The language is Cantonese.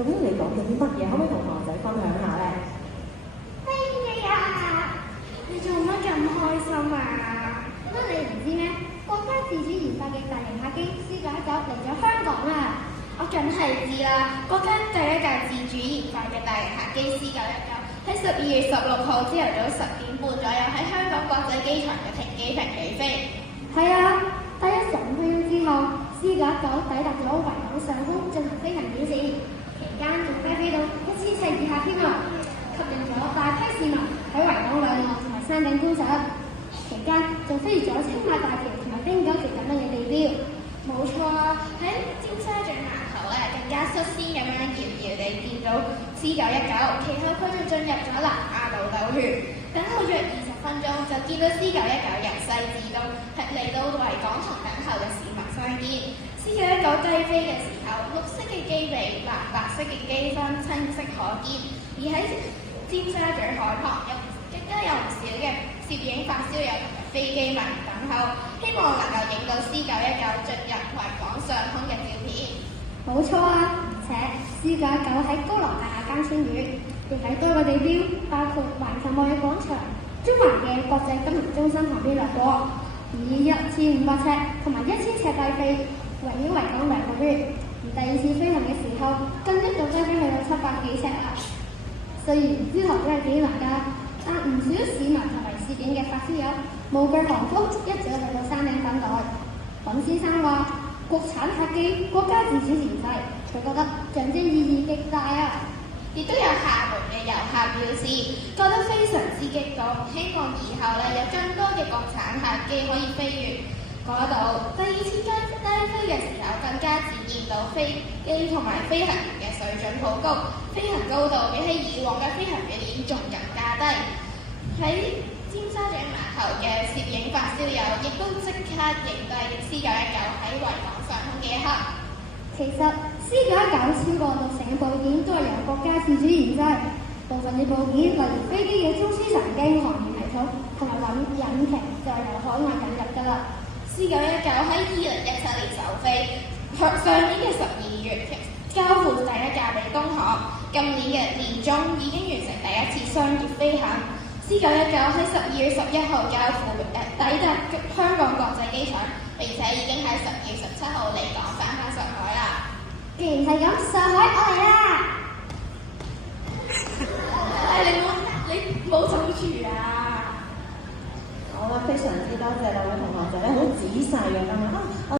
究竟你講咗啲乜嘢？可唔可以同同學仔分享下咧？飛機啊！你做乜咁開心啊？乜你唔知咩？國家自主研發嘅大型客機 C919嚟咗香港啊！我梗係知啦，國家第一架自主研發嘅大型客機 C919喺12月16號朝頭早10點半左右喺香港國際機場嘅停機坪起飛。係啊，第一10分鐘之後 ，C919抵達咗維港上空進行飛行演示，期間仲飛到1000尺以下添啊！吸引咗大批市民喺維港兩岸同埋山頂觀賞，期間仲飛越咗青馬大橋同埋汀九橋等等嘅地標。冇錯啊，喺尖沙咀碼頭咧更加率先咁樣遙遙地見到 C919，其後佢仲進入咗南丫島兜圈，等候約20分鐘就見到 C919由西至東嚟到維港同等候嘅市民相見。C919低飛嘅時候，綠色嘅機尾、藍白色嘅機身清晰可見，而喺尖沙咀海旁更加有唔少嘅攝影發燒友同埋飛機迷等候，希望能夠影到 C919進入維港上空嘅照片。冇錯啊，而且 C919喺高樓大廈間穿越，亦喺多個地標，包括環球貿易廣場、中環嘅國際金融中心旁邊掠過，以1500尺同埋1000尺低飛，圍繞維港2個圈。而第二次飛行嘅時候，更一度低飛去到700幾尺啊！雖然朝頭早係幾難㗎，但唔少市民同埋攝影嘅發燒友無懼寒風，一早去到山頂等待。尹先生話：國產客機國家自主研製，佢覺得象徵意義極大啊！亦都有廈門嘅遊客表示，覺得非常之激動，希望以後有更多嘅國產客機可以飛越嗰度。第二次低飛嘅時候，更加展現到飛機同埋飛行員嘅水準好高，飛行高度比起以往嘅飛行表演仲更加低。喺尖沙咀碼頭嘅攝影發燒友亦都即刻影低 C919喺維港上空嘅一刻。其實 C919超過60成嘅部件都係由國家自主研製，部分嘅部件例如飛機嘅中樞神經航電系統同埋引擎就係由海外引入㗎啦。C919喺2017年首飛，上年嘅12月交付第一架俾東航，今年嘅年中已經完成第一次商業飛行。C919喺12月11號交付抵達香港國際機場，並且已經喺12月17號離港返上海啦。既然係咁，上海我嚟啦！你冇走住啊！好啦，非常之多謝兩位同學仔咧，好仔細咁樣